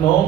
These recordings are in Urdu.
9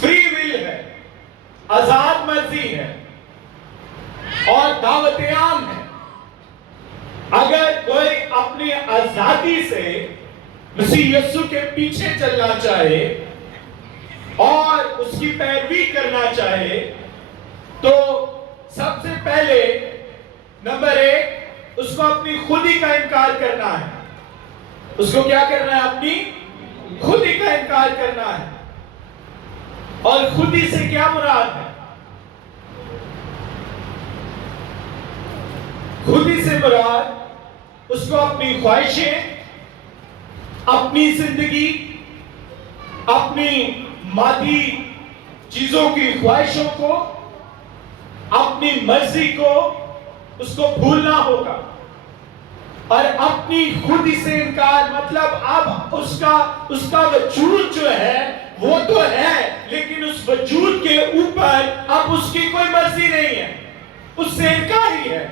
فری ول ہے، آزاد مرضی ہے اور دعوت عام ہے۔ اگر کوئی اپنی آزادی سے مسیح یسوع کے پیچھے چلنا چاہے اور اس کی پیروی کرنا چاہے تو سب سے پہلے نمبر 1 اس کو اپنی خودی کا انکار کرنا ہے۔ اس کو کیا کرنا ہے؟ اپنی خودی کا انکار کرنا ہے۔ اور خودی سے کیا مراد ہے؟ خودی سے مراد اس کو اپنی خواہشیں، اپنی زندگی، اپنی مادی چیزوں کی خواہشوں کو، اپنی مرضی کو، اس کو بھولنا ہوگا۔ اور اپنی خودی سے انکار مطلب اب اس کا وجود جو ہے وہ تو ہے، لیکن اس وجود کے اوپر اب اس کی کوئی مرضی نہیں ہے، اس سے انکاری ہے۔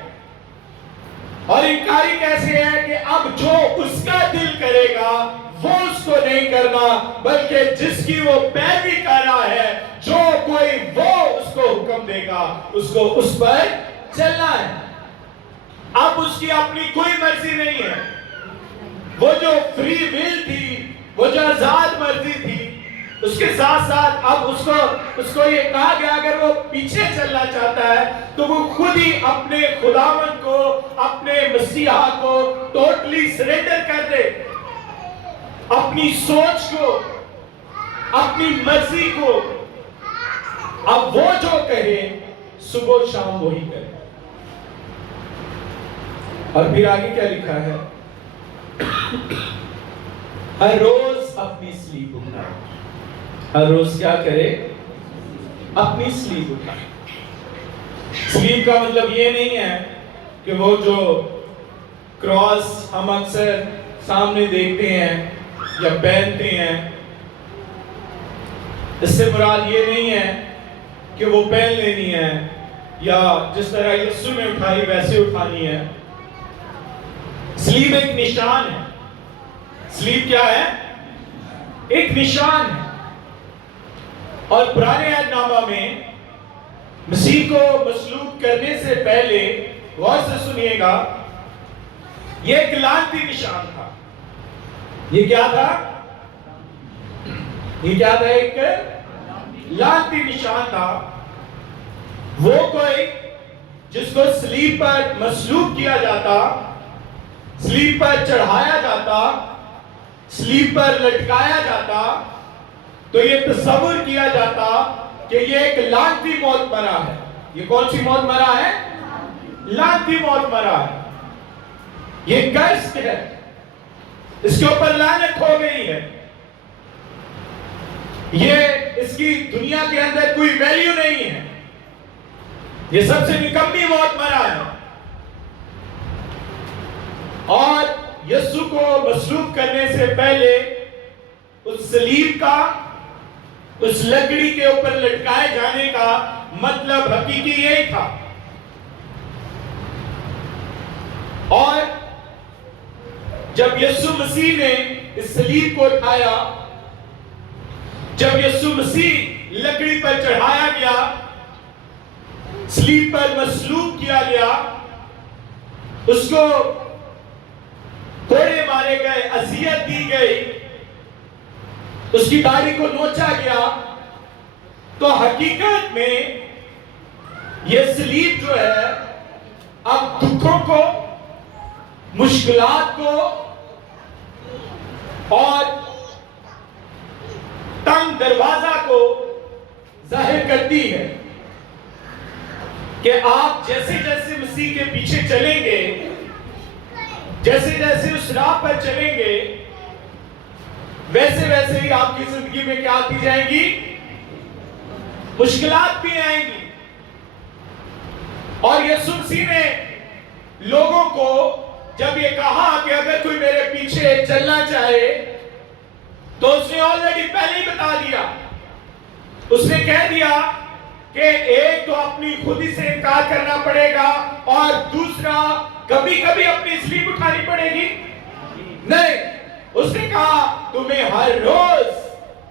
اور انکاری کیسے ہے کہ اب جو اس کا دل کرے گا وہ اس کو نہیں کرنا، بلکہ جس کی وہ پیروی کر رہا ہے، جو کوئی وہ اس کو حکم دے گا اس کو اس پر چلنا ہے۔ اب اس کی اپنی کوئی مرضی نہیں ہے۔ وہ جو فری ول تھی، وہ جو آزاد مرضی تھی، اس کے ساتھ ساتھ اب اس کو یہ کہا گیا اگر وہ پیچھے چلنا چاہتا ہے تو وہ خود ہی اپنے خداوند کو، اپنے مسیحا کو ٹوٹلی سرنڈر کر دے، اپنی سوچ کو، اپنی مرضی کو۔ اب وہ جو کہے صبح و شام وہی کرے۔ اور پھر آگے کیا لکھا ہے؟ ہر روز اپنی سلیپ اٹھائے۔ ہر روز کیا کرے؟ اپنی سلیپ اٹھائے۔ سلیپ کا مطلب یہ نہیں ہے کہ وہ جو کراس ہم اکثر سامنے دیکھتے ہیں یا پہنتے ہیں، اس سے مراد یہ نہیں ہے کہ وہ پہن لینی ہے یا جس طرح یسوع نے اٹھائی ویسے اٹھانی ہے۔ سلیپ ایک نشان ہے۔ سلیپ کیا ہے؟ ایک نشان ہے۔ اور پرانے عہد نامہ میں مسیح کو مصلوب کرنے سے پہلے غور سے سنیے گا، یہ ایک لعنتی نشان تھا۔ یہ کیا تھا؟ یہ کیا تھا؟ ایک لعنتی نشان تھا۔ وہ کوئی جس کو صلیب پر مصلوب کیا جاتا، صلیب پر چڑھایا جاتا، صلیب پر لٹکایا جاتا تو یہ تصور کیا جاتا کہ یہ ایک لعنتی موت مرا ہے۔ یہ کون سی موت مرا ہے؟ لعنتی موت مرا ہے۔ یہ کرس ہے، اس کے اوپر لعنت ہو گئی ہے، یہ اس کی دنیا کے اندر کوئی ویلیو نہیں ہے، یہ سب سے نکمی موت مرا ہے۔ اور یسوع کو مصلوب کرنے سے پہلے اس صلیب کا، اس لکڑی کے اوپر لٹکائے جانے کا مطلب حقیقی یہی تھا۔ اور جب یسوع مسیح نے اس صلیب کو اٹھایا، جب یسوع مسیح لکڑی پر چڑھایا گیا، صلیب پر مصلوب کیا گیا، اس کو کوڑے مارے گئے، اذیت دی گئی، اس کی داڑھی کو نوچا گیا، تو حقیقت میں یہ صلیب جو ہے اب دکھوں کو، مشکلات کو اور تنگ دروازہ کو ظاہر کرتی ہے کہ آپ جیسے جیسے مسیح کے پیچھے چلیں گے، جیسے جیسے اس راہ پر چلیں گے، ویسے ویسے ہی آپ کی زندگی میں کیا آتی جائیں گی؟ مشکلات بھی آئیں گی۔ اور یسوع مسیح نے لوگوں کو جب یہ کہا کہ اگر کوئی میرے پیچھے چلنا چاہے تو اس نے آلریڈی پہلے ہی بتا دیا، اس نے کہہ دیا کہ ایک تو اپنی خودی سے انکار کرنا پڑے گا اور دوسرا کبھی کبھی اپنی صلیب اٹھانی پڑے گی۔ نہیں، اس نے کہا تمہیں ہر روز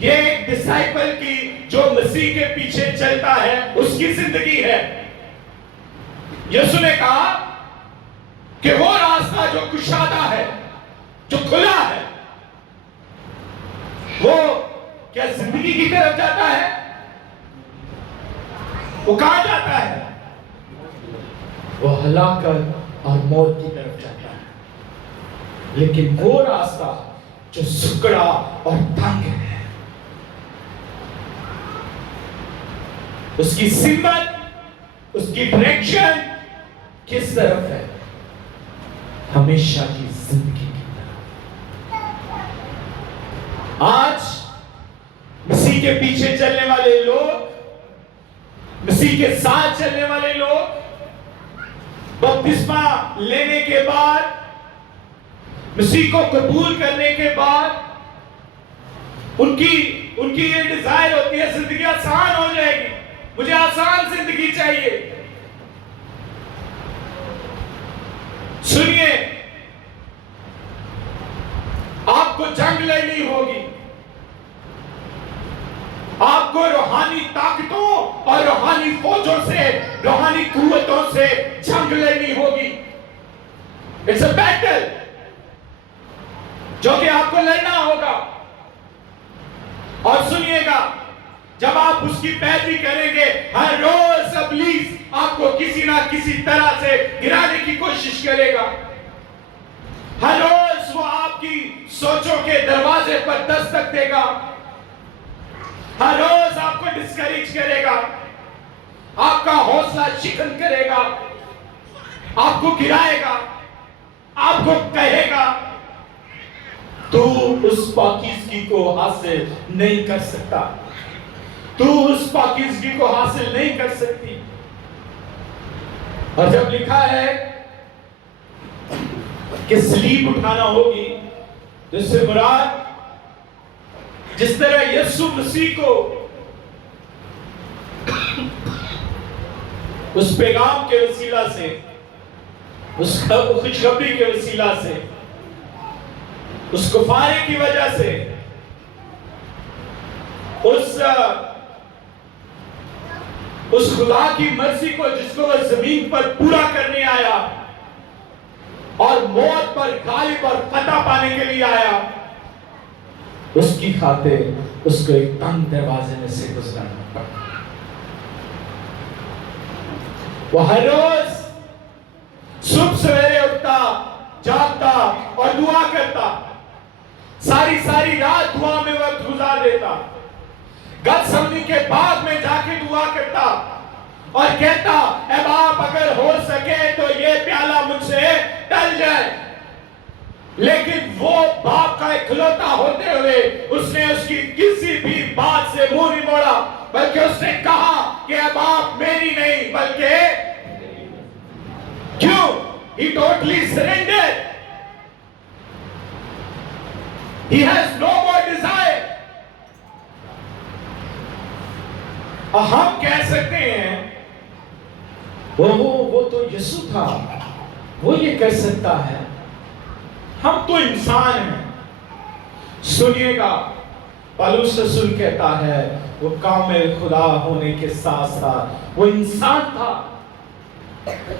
یہ ایک ڈسائپل کی جو مسیح کے پیچھے چلتا ہے اس کی زندگی ہے. یسوع نے کہا کہ وہ راستہ جو کشادہ ہے، جو کھلا ہے، وہ کیا زندگی کی طرف جاتا ہے؟ وہ کہاں جاتا ہے؟ وہ ہلاکت اور موت کی طرف جاتا ہے. لیکن وہ راستہ جو سکڑا اور تنگ ہے، اس کی سمت، اس کی ڈائریکشن کس طرف ہے؟ ہمیشہ کی زندگی کی طرف. آج مسیح کے پیچھے چلنے والے لوگ، مسیح کے ساتھ چلنے والے لوگ بپتسمہ لینے کے بعد، مسیح کو قبول کرنے کے بعد ان کی یہ ڈیزائر ہوتی ہے زندگی آسان ہو جائے گی، مجھے آسان زندگی چاہیے. سنیے، آپ کو جنگ لڑنی ہوگی، آپ کو روحانی طاقتوں اور روحانی فوجوں سے، روحانی قوتوں سے جنگ لڑنی ہوگی. اٹس اے بیٹل جو کہ آپ کو لڑنا ہوگا. اور سنیے گا، جب آپ اس کی پیروی کریں گے، ہر روز ابلیس آپ کو کسی نہ کسی طرح سے گرانے کی کوشش کرے گا. ہر روز وہ آپ کی سوچوں کے دروازے پر دستک دے گا. ہر روز آپ کو ڈسکریج کرے گا، آپ کا حوصلہ شکن کرے گا، آپ کو گرائے گا، آپ کو کہے گا تو اس پاکیزگی کو حاصل نہیں کر سکتا، تو اس پاکیزگی کو حاصل نہیں کر سکتی. اور جب لکھا ہے کہ صلیب اٹھانا ہوگی، جس سے مراد جس طرح یسوع مسیح کو اس پیغام کے وسیلہ سے، اس خوشخبری کے وسیلہ سے، اس کفارے کی وجہ سے، اس خدا کی مرضی کو جس کو وہ زمین پر پورا کرنے آیا اور موت پر غالب اور فتح پانے کے لیے آیا، اس کی خاطر اس کو ایک تنگ دروازے میں سے گزرنا پڑا. وہ ہر روز صبح سویرے اٹھتا، جاگتا اور دعا کرتا، ساری رات دعا میں وقت گزار دیتا، گتسمنی کے باغ میں جا کے دعا کرتا اور کہتا، اے باپ اگر ہو سکے تو یہ پیالہ مجھ سے ٹل جائے. لیکن وہ باپ کا اکلوتا ہوتے ہوئے اس نے اس کی کسی بھی بات سے منہ نہیں موڑا، بلکہ اس نے کہا کہ اے باپ میری نہیں بلکہ کیوں؟ He totally surrendered. He has no more desire. اور ہم کہہ سکتے ہیں وہ تو یسوع تھا، وہ یہ کر سکتا ہے، ہم تو انسان ہیں. سنیے گا، پالوس رسول کہتا ہے وہ کامل خدا ہونے کے ساتھ ساتھ وہ انسان تھا.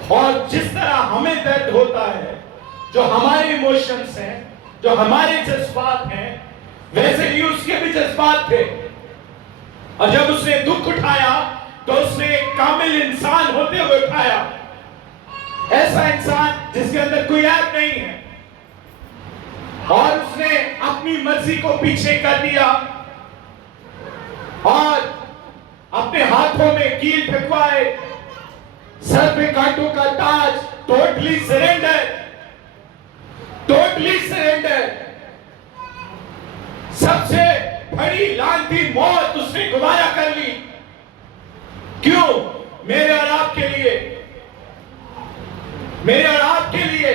اور جس طرح ہمیں درد ہوتا ہے، جو ہمارے ایموشنز ہیں، جو ہمارے جذبات ہیں، ویسے ہی اس کے بھی جذبات تھے. اور جب اس نے دکھ اٹھایا تو اس نے ایک کامل انسان ہوتے ہوئے اٹھایا، ایسا انسان جس کے اندر کوئی عیب نہیں ہے. اور اس نے اپنی مرضی کو پیچھے کر دیا اور اپنے ہاتھوں میں کیل پھکوائے، سر پہ کانٹوں کا تاج، ٹوٹلی سرنڈر. سب سے بڑی لعنتی موت اس نے گوارا کر لی. کیوں؟ میرے اور آپ کے لیے، میرے اور آپ کے لیے،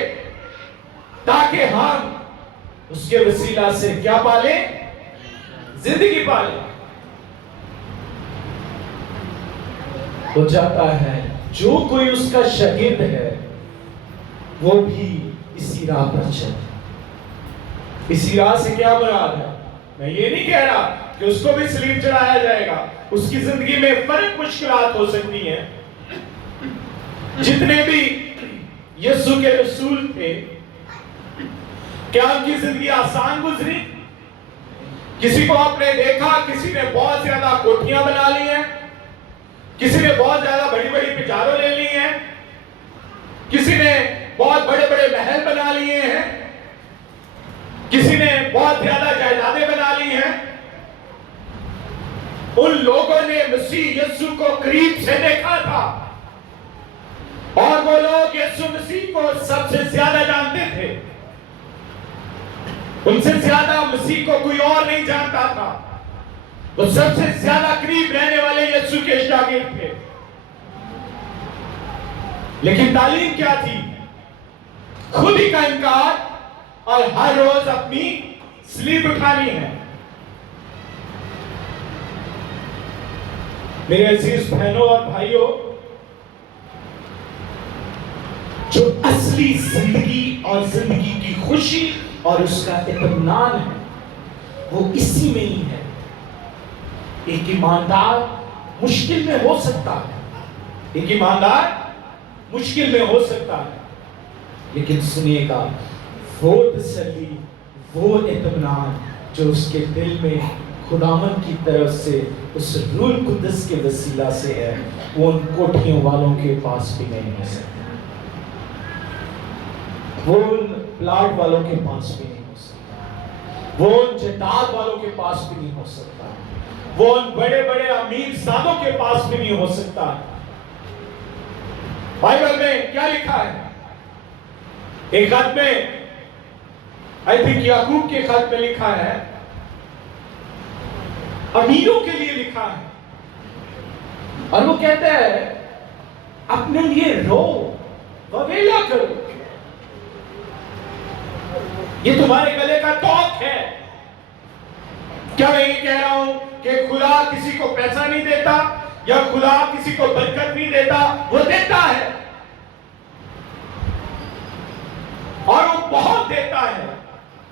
تاکہ ہم اس کے وسیلہ سے کیا پالیں؟ زندگی پالیں. ہو جاتا ہے جو کوئی اس کا شاگرد ہے وہ بھی اسی راہ پر چلے. اسی راہ سے کیا مراد ہے؟ میں یہ نہیں کہہ رہا کہ اس کو بھی سلیب چڑھایا جائے گا. اس کی زندگی میں فرق مشکلات ہو سکتی ہیں. جتنے بھی یسوع کے رسول تھے کیا ان کی زندگی آسان گزری؟ کسی کو آپ نے دیکھا کسی نے بہت زیادہ کوٹھیاں بنا لی ہیں, کسی نے بہت زیادہ بڑی بڑی پجاروں لے لی ہیں, کسی نے بہت بڑے بڑے محل بنا لیے ہیں, کسی نے بہت زیادہ جائیدادیں بنا لی ہیں. ان لوگوں نے مسیح یسوع کو قریب سے دیکھا تھا اور وہ لوگ یسوع مسیح کو سب سے زیادہ جانتے تھے. ان سے زیادہ مسیح کو کوئی اور نہیں جانتا تھا. وہ سب سے زیادہ قریب رہنے والے یسوع کے شاگرد تھے. لیکن تعلیم کیا تھی؟ خود ہی کا انکار اور ہر روز اپنی سلیب اٹھانی ہے. میرے عزیز بہنوں اور بھائیوں, جو اصلی زندگی اور زندگی کی خوشی اور اس کا اطمینان ہے وہ اسی میں ہی ہے. ایک ایماندار مشکل میں ہو سکتا ہے, ایک ایماندار مشکل میں ہو سکتا ہے, لیکن سنیے گا وہ تسلی, وہ اطمینان جو اس کے دل میں خداوند کی طرف سے اس روح القدس کے وسیلہ سے ہے, وہ ان کوٹھیوں والوں کے پاس بھی نہیں ہو سکتا, وہ ان پلاٹ والوں کے پاس بھی نہیں ہو سکتا, وہ ان جائیداد والوں کے پاس بھی نہیں ہو سکتا, وہ ان بڑے بڑے امیر زادوں کے پاس بھی نہیں ہو سکتا. بائبل میں کیا لکھا ہے؟ ایک خط میں آئی تھنک یعقوب کے خط میں لکھا ہے, امیروں کے لیے لکھا ہے, اور وہ کہتا ہے اپنے لیے رو وویلا کرو, یہ تمہارے گلے کا توق ہے. کیا میں یہ کہہ رہا ہوں کہ خدا کسی کو پیسہ نہیں دیتا یا خدا کسی کو برکت نہیں دیتا؟ وہ دیتا ہے اور وہ بہت دیتا ہے.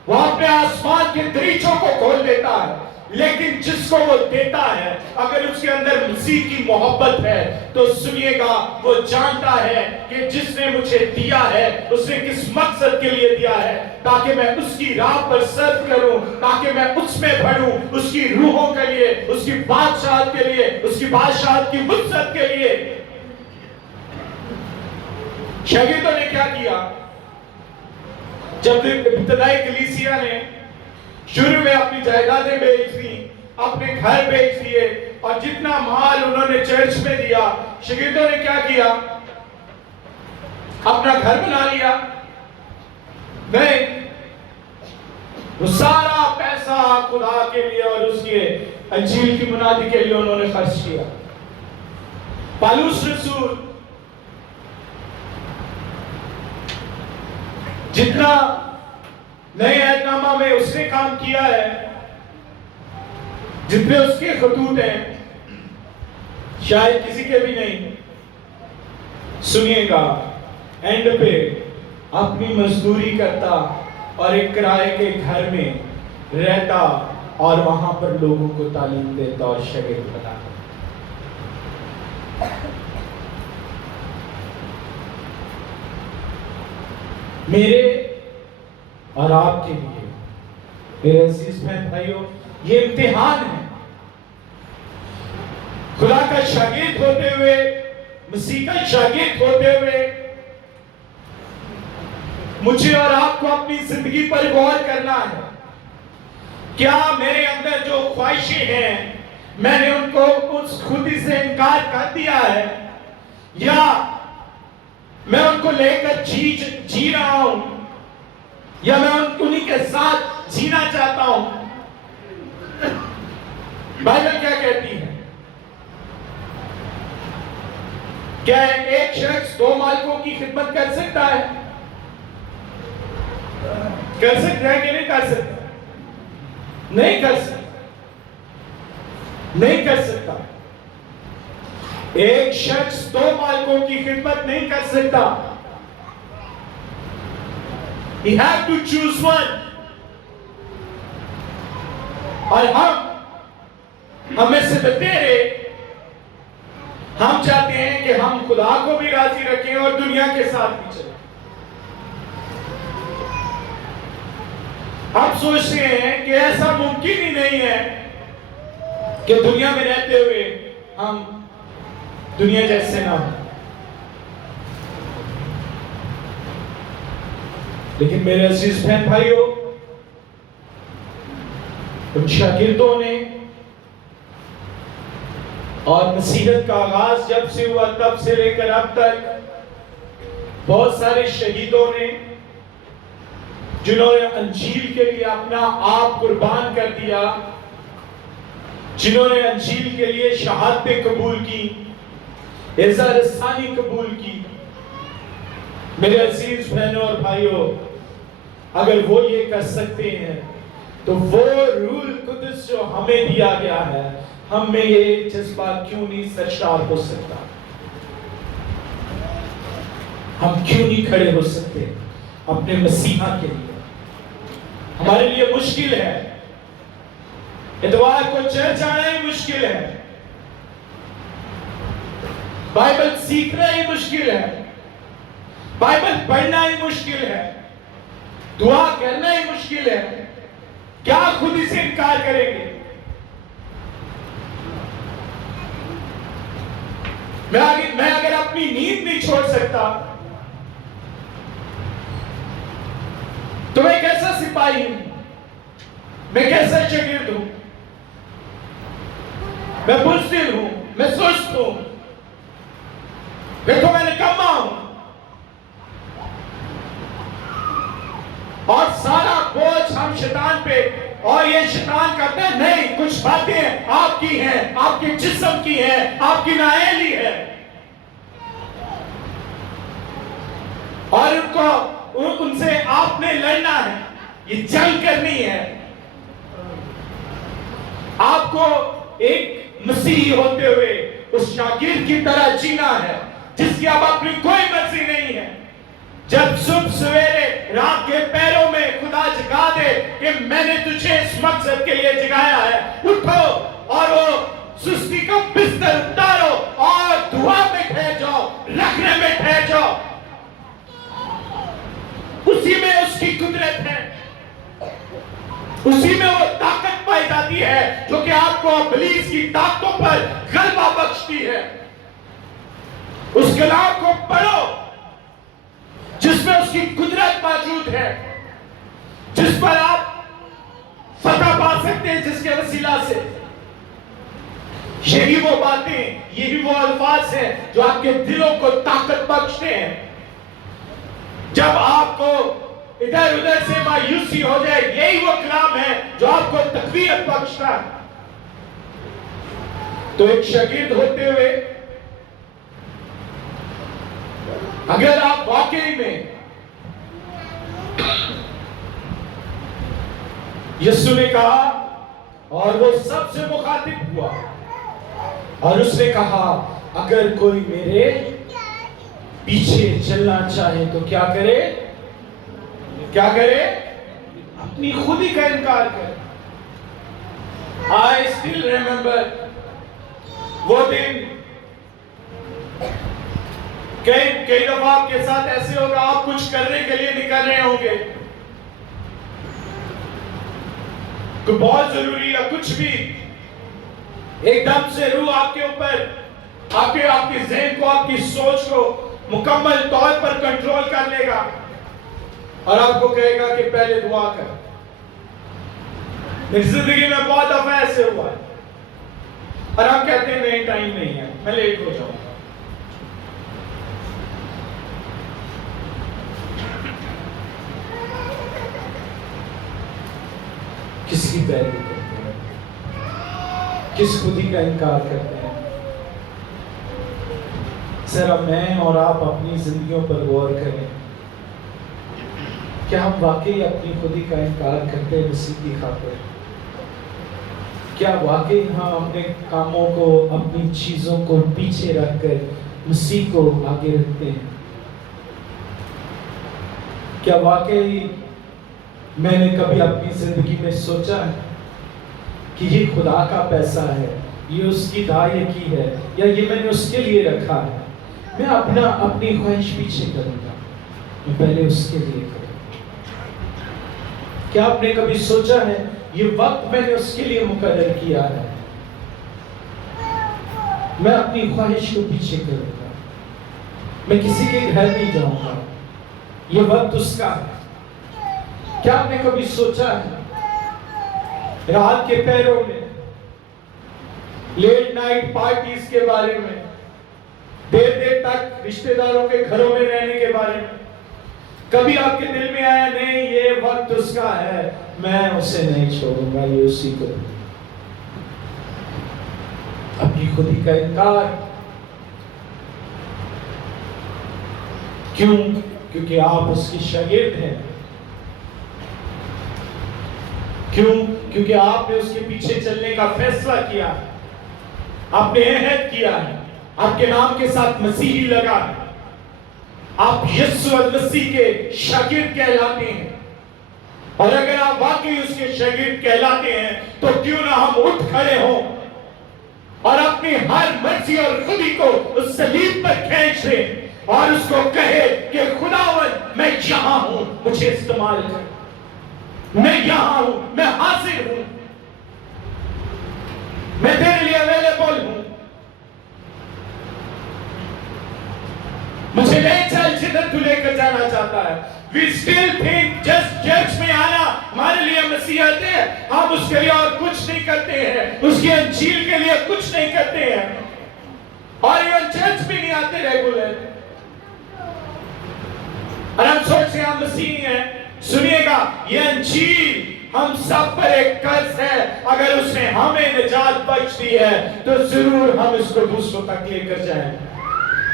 وہ اپنے آسمان کے دریچوں کو کھول دیتا ہے, لیکن جس کو وہ دیتا ہے اگر اس کے اندر مسیح کی محبت ہے تو سنیے گا وہ جانتا ہے کہ جس نے مجھے دیا ہے اس نے کس مقصد کے لیے دیا ہے, تاکہ میں اس کی راہ پر صرف کروں, تاکہ میں اس میں بڑھوں, اس کی روحوں کے لیے, اس کی بادشاہت کے لیے, اس کی بادشاہت کی وسعت کے لیے. شاگردوں نے کیا کیا؟ جب ابتدائی کلیسیا نے شروع میں اپنی جائیدادیں بیچ دی, اپنے گھر بیچ دیے, اور جتنا مال انہوں نے چرچ میں دیا, شاگردوں نے کیا کیا؟ اپنا گھر بنا لیا. نہیں, وہ سارا پیسہ خدا کے لیے اور اس کے انجیل کی منادی کے لیے انہوں نے خرچ کیا. پالوس رسول جتنا نئے عہد نامہ میں اس نے کام کیا ہے, جتنے اس کے خطوط ہیں, شاید کسی کے بھی نہیں. سنیے گا اینڈ پہ اپنی مزدوری کرتا اور ایک کرائے کے گھر میں رہتا اور وہاں پر لوگوں کو تعلیم دیتا اور شاگرد بناتا. میرے اور آپ کے لیے میرے عزیز بہن بھائیوں یہ امتحان ہے. خدا کا شاگرد ہوتے ہوئے, مسیح کا شاگرد ہوتے ہوئے مجھے اور آپ کو اپنی زندگی پر غور کرنا ہے. کیا میرے اندر جو خواہشیں ہیں میں نے ان کو خود ہی سے انکار کر دیا ہے, یا میں ان کو لے کر جی رہا ہوں, یا میں انہی کے ساتھ جینا چاہتا ہوں؟ بائبل کیا کہتی ہے؟ کیا ایک شخص دو مالکوں کی خدمت کر سکتا ہے؟ کر سکتا ہے کہ نہیں کر سکتا؟ نہیں کر سکتا, نہیں کر سکتا. ایک شخص دو مالکوں کی خدمت نہیں کر سکتا. He had to choose one. اور ہم ہمیں سے بتیرے ہم چاہتے ہیں کہ ہم خدا کو بھی راضی رکھیں اور دنیا کے ساتھ بھی چلیں. ہم سوچتے ہیں کہ ایسا ممکن ہی نہیں ہے کہ دنیا میں رہتے ہوئے ہم دنیا جیسے نہ ہوں. لیکن میرے عزیز بہن بھائیوں، ان شاگردوں نے اور نصیحت کا آغاز جب سے ہوا تب سے لے کر اب تک بہت سارے شہیدوں نے، جنہوں نے انجیل کے لیے اپنا آپ قربان کر دیا، جنہوں نے انجیل کے لیے شہادتیں قبول کی، اظہار ثانی قبول کی. میرے عزیز بہنوں اور بھائیوں، اگر وہ یہ کر سکتے ہیں تو وہ روح القدس جو ہمیں دیا گیا ہے، ہم میں یہ جذبہ کیوں نہیں سرشار ہو سکتا؟ ہم کیوں نہیں کھڑے ہو سکتے اپنے مسیحا کے لیے؟ ہمارے لیے مشکل ہے، اتوار کو چرچ آنا ہی مشکل ہے، بائبل سیکھنا ہی مشکل ہے، بائبل پڑھنا ہی مشکل ہے، دعا کرنا ہی مشکل ہے. کیا خود ہی سے انکار کریں گے؟ میں اگر اپنی نیند نہیں چھوڑ سکتا تو میں کیسا سپاہی ہوں؟ میں کیسا شاگرد ہوں؟ میں بزدل ہوں، میں سست ہوں، دیکھو میں نکما ہوں، اور سارا بوجھ ہم شیطان پہ، اور یہ شیطان کہتے ہیں نہیں، کچھ باتیں آپ کی ہیں، آپ کے جسم کی ہیں، آپ کی نااہلی ہے، اور ان سے آپ نے لڑنا ہے، یہ جنگ کرنی ہے. آپ کو ایک مسیحی ہوتے ہوئے اس شاگرد کی طرح جینا ہے جس کی اب اپنی کوئی مرضی نہیں ہے. جب صبح سویرے رات کے پیروں میں خدا جگا دے کہ میں نے تجھے اس مقصد کے لیے جگایا ہے، اٹھو اور وہ سستی کا بستر اتارو اور دعا میں ٹھہر جاؤ، رکھنے میں ٹھہر جاؤ. اسی میں اس کی قدرت ہے، اسی میں وہ طاقت پائی جاتی ہے جو کہ آپ کو ابلیس کی طاقتوں پر غلبہ بخشتی ہے. اس کلام کو پڑھو جس میں اس کی قدرت موجود ہے، جس پر آپ فتح پا سکتے ہیں، جس کے وسیلہ سے. یہی وہ باتیں، یہی وہ الفاظ ہیں جو آپ کے دلوں کو طاقت بخشتے ہیں. جب آپ کو ادھر ادھر سے مایوسی ہو جائے، یہی وہ کلام ہے جو آپ کو تقویت بخشتا ہے. تو ایک شاگرد ہوتے ہوئے اگر آپ واقعی میں یسوع نے کہا، اور وہ سب سے مخاطب ہوا اور اس نے کہا اگر کوئی میرے پیچھے چلنا چاہے تو کیا کرے؟ کیا کرے؟ اپنی خودی کا انکار کرے. I still remember وہ دن. کئی دفعہ آپ کے ساتھ ایسے ہوگا، آپ کچھ کرنے کے لیے نکل رہے ہوں گے، تو بہت ضروری ہے کچھ بھی، ایک دم سے روح آپ کے اوپر، آپ کے ذہن کو، آپ کی سوچ کو مکمل طور پر کنٹرول کر لے گا اور آپ کو کہے گا کہ پہلے دعا کر. میری زندگی میں بہت دفعہ ایسے ہوا ہے اور آپ کہتے ہیں نہیں ٹائم نہیں ہے، میں لیٹ ہو جاؤں. کس کی پیروی کرتے ہیں؟ کس خودی کا انکار کرتے ہیں؟ ذرا میں اور آپ اپنی زندگیوں پر غور کریں. کیا ہم واقعی اپنی خودی کا انکار کرتے ہیں مسیح کی خاطر؟ کیا واقعی ہم اپنے کاموں کو، اپنی چیزوں کو پیچھے رکھ کر مسیح کو آگے رکھتے ہیں؟ کیا واقعی میں نے کبھی اپنی زندگی میں سوچا ہے کہ یہ خدا کا پیسہ ہے، یہ اس کی دائیں کی ہے، یا یہ میں نے اس کے لیے رکھا ہے، میں اپنی خواہش پیچھے کروں گا، میں پہلے اس کے لیے کروں گا۔ کیا آپ نے کبھی سوچا ہے یہ وقت میں نے اس کے لیے مقرر کیا ہے، میں اپنی خواہش کو پیچھے کروں گا، میں کسی کے گھر نہیں جاؤں گا، یہ وقت اس کا ہے۔ کیا آپ نے کبھی سوچا ہے رات کے پہروں میں، لیٹ نائٹ پارٹیز کے بارے میں، دیر دیر تک رشتہ داروں کے گھروں میں رہنے کے بارے میں کبھی آپ کے دل میں آیا نہیں یہ وقت اس کا ہے، میں اسے نہیں چھوڑوں گا، یہ اسی کو اپنی خودی کا انکار کیوں؟ کیونکہ آپ اس کی شاگرد ہیں۔ کیوں؟ کیونکہ آپ نے اس کے پیچھے چلنے کا فیصلہ کیا ہے، آپ نے عہد کیا ہے، آپ کے نام کے ساتھ مسیحی لگا ہے، آپ یسوع المسیح کے شاگرد کہلاتے ہیں۔ اور اگر آپ واقعی اس کے شاگرد کہلاتے ہیں تو کیوں نہ ہم اٹھ کھڑے ہوں اور اپنی ہر مرضی اور خودی کو اس صلیب پر کھینچ دیں اور اس کو کہے کہ خداوند میں یہاں ہوں، مجھے استعمال کر، میں یہاں ہوں، میں حاضر ہوں، میں تیرے لیے اویلیبل ہوں، مجھے لے چل جدھر تو لے کر جانا چاہتا ہے۔ We still think just church میں آنا ہمارے لیے مسیحیت ہے، ہم اس کے لیے اور کچھ نہیں کرتے ہیں، اس کی انجیل کے لیے کچھ نہیں کرتے ہیں، اور ایون چرچ بھی نہیں آتے ریگولر، اور ہم سوچتے ہیں ہم مسیحی ہیں۔ سنیے گا، یہ انجیل ہم سب پر ایک قرض ہے، اگر اس نے ہمیں نجات بخش دی ہے تو ضرور ہم اس کو دوسروں تک لے کر جائیں۔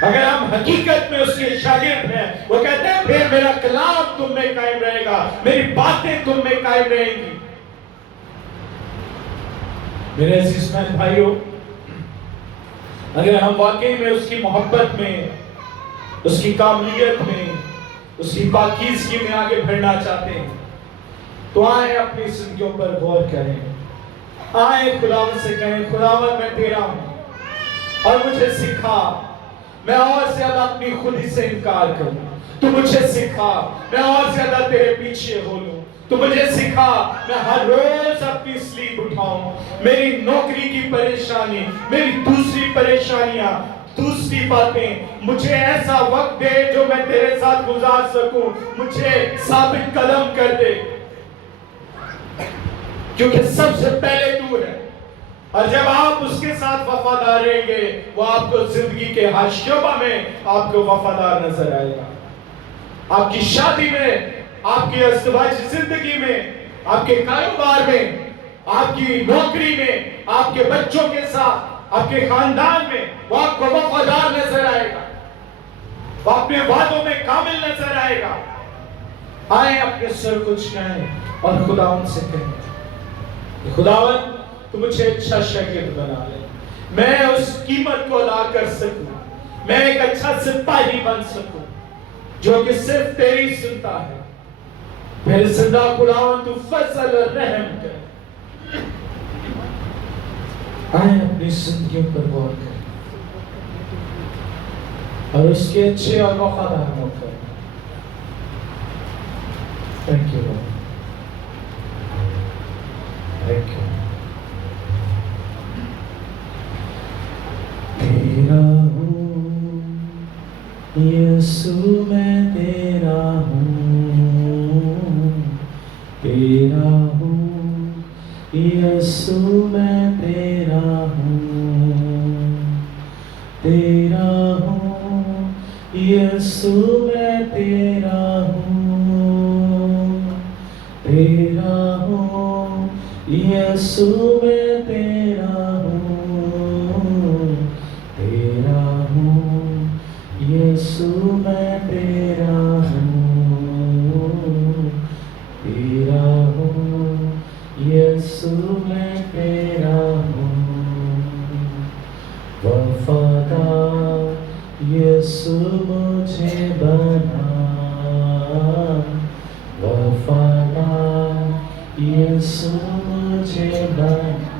اگر ہم حقیقت میں اس کے شاگرد ہیں، وہ کہتے ہیں پھر میرا کلام تم میں قائم رہے گا، میری باتیں تم میں قائم رہیں گی۔ میرے عزیز بھائیو، اگر ہم واقعی میں اس کی محبت میں، اس کی کاملیت میں، اس کی پاکیزگی میں آگے بڑھنا چاہتے ہیں تو آئیں اپنی زندگیوں پر غور کریں، آئیں خداوند سے کہیں خداوند میں تیرا ہوں اور مجھے سکھا، میں اور زیادہ اپنی خودی سے انکار کروں، تو مجھے سکھا میں اور زیادہ تیرے پیچھے ہو لوں، تو مجھے سکھا میں ہر روز اپنی سلیب اٹھاؤں، میری نوکری کی پریشانی، میری دوسری پریشانیاں، دوسری باتیں، مجھے ایسا وقت دے جو میں تیرے ساتھ گزار سکوں، مجھے ثابت قدم کر دے، کیونکہ سب سے پہلے تو ہے، اور جب آپ اس کے ساتھ وفادار رہیں گے وہ آپ کو زندگی کے ہر شعبہ میں آپ کو وفادار نظر آئے گا، آپ کی شادی میں، آپ کی ازدواجی زندگی میں، آپ کے کاروبار میں، آپ کی نوکری میں، آپ کے بچوں کے ساتھ، آپ کے خاندان میں، وہ آپ کو وفادار نظر آئے گا، وہ اپنے وعدوں میں کامل نظر آئے گا۔ آئیں اپنے سر کو جھکائیں اور خداوند سے کہیں کہ خداوند تو مجھے اچھا شاگرد بنا لے، میں اس قیمت کو ادا کر سکوں، میں ایک اچھا سپاہی بن سکوں جو کہ صرف تیری سنتا ہے۔ پھر زندہ خداوند تو فضل اور رحم کر۔ آئیں اپنی زندگیوں پر غور کریں اور اس کے اچھے اور وفادار ہو کر۔ Thank you Lord. Thank you. تیرا ہوں یسوع میں تیرا ہوں، تیرا ہوں یسوع میں تیرا ہوں، تیرا ہوں یسوع میں تیرا ہوں، تیرا ہوں یسوع میں تیرا ہوں، تیرا ہوں یسوع میں تیرا ہوں، تیرا ہوں یسوع میں تیرا ہوں، وفادار یسوع مجھے بنا، وفادار یسوع مجھے بنا،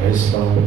Yes, Lord.